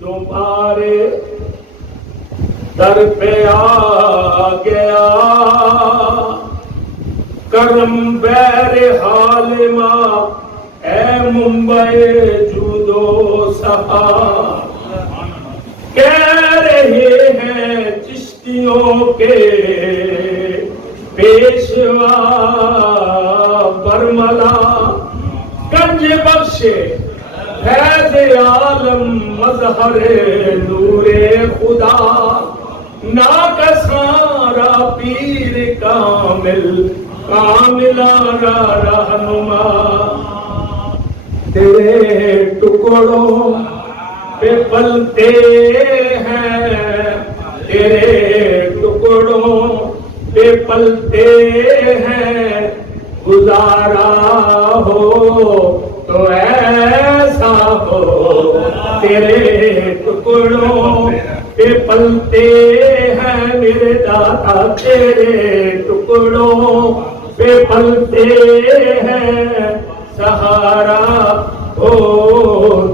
تمہارے در پہ آ گیا کرم بہرحال ماں اے ممبئی جود و صفا کہہ رہے ہیں چشتیوں کے پیشوا برملا گنج بخش فیض عالم مظہر نور خدا ناکسارا پیر کاملارا رہنما تیرے ٹکڑوں پہ پلتے ہیں تیرے ٹکڑوں پہ پلتے ہیں گزارا ہو تو ایسا ہو تیرے ٹکڑوں پہ پلتے ہیں میرے دادا تیرے ٹکڑوں پہ پلتے ہیں سہارا ہو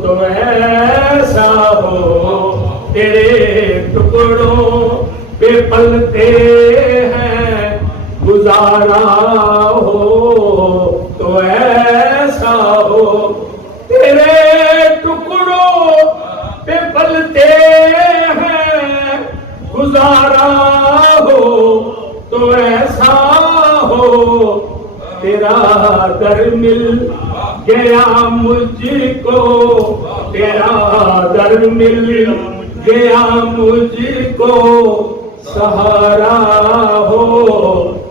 تو ایسا ہو تیرے ٹکڑوں پہ پلتے ہیں گزارا ہو تو ایسا ہو تیرے ٹکڑوں پہ پلتے ہیں گزارا ہو تو ایسا ہو تیرا در مل گیا مجھ کو تیرا در مل گیا مجھ کو سہارا ہو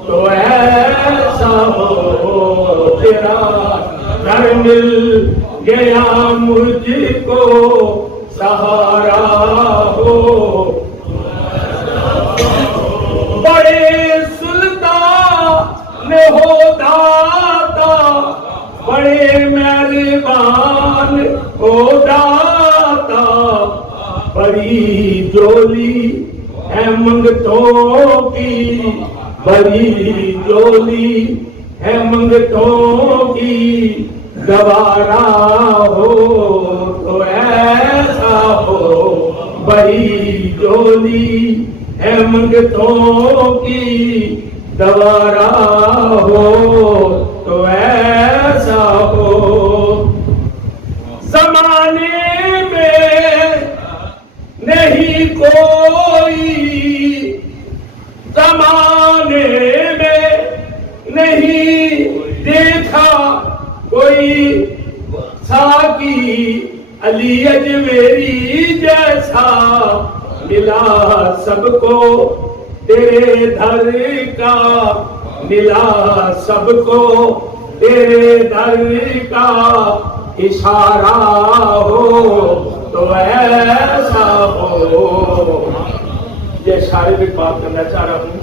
تو ایسا ہو تیرا در مل گیا مجھ کو سہارا ہو بڑے سلطان ہو داتا بڑے مہربان ہو داتا بڑی جولی ہے منگتوں کی بڑی جولی ہے منگتوں کی گوارا ہو تو ایسا ہو بڑی جولی ہے منگتوں کی گوارا ہو تو ایسا ہو زمانے میں نہیں کوئی زمانے میں نہیں دیکھا کوئی ساقی علی اجمیری جیسا ملا سب کو تیرے در کا ملا سب کو تیرے در کا اشارہ ہو تو ایسا ہو یہ اشارے بھی بات کرنا چاہ رہا ہوں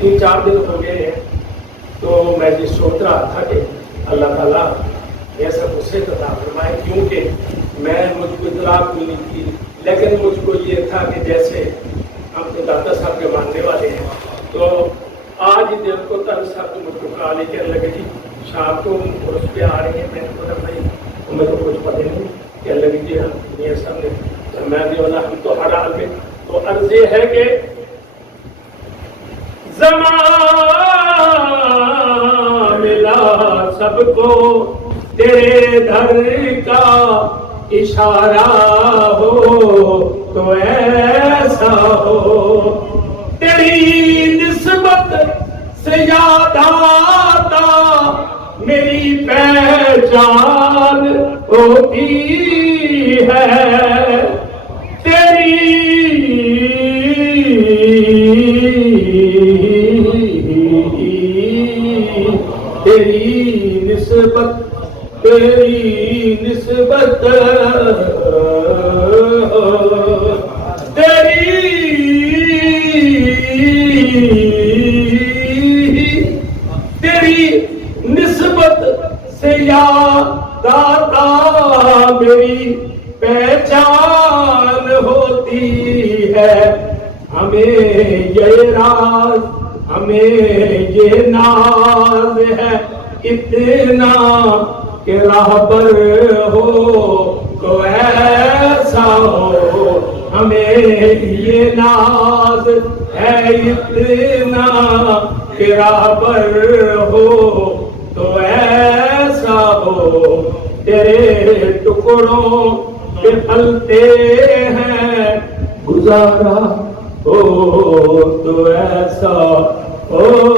3-4 دن ہو گئے ہیں تو میں یہ سوچ رہا تھا کہ اللہ تعالیٰ ایسا غصے کا عطا فرمائے کیونکہ میں مجھ کو اطلاع ملی تھی لیکن مجھ کو یہ تھا کہ جیسے ہم تو داتا صاحب کے ماننے والے ہیں تو آج دن کو تب صاحب تو مجھ کو کہا کہنے لگے جی شام کو اس پہ آ رہی ہیں میں نے بولا بھائی ہمیں تو کچھ پتہ نہیں کہنے لگی جی ہم میاں صاحب نے میں بھی بولا ہم تو ہر حال میں تو عرض یہ ہے کہ زمان ملا سب کو تیرے در کا اشارہ ہو تو ایسا ہو تیری نسبت سے یاد آتا میری پہچان ہوتی ہے تیری نسبت تیری نسبت تیری نسبت سے یاد آتا میری پہچان ہوتی ہے ہمیں یہ راز ہمیں یہ ناز ہے اتنا کہ راہبر ہو تو ایسا ہو ہمیں یہ ناز ہے اتنا کہ رہبر ہو تو ایسا ہو، تیرے ٹکڑوں کے پلتے ہیں گزارا ہو تو ایسا ہو۔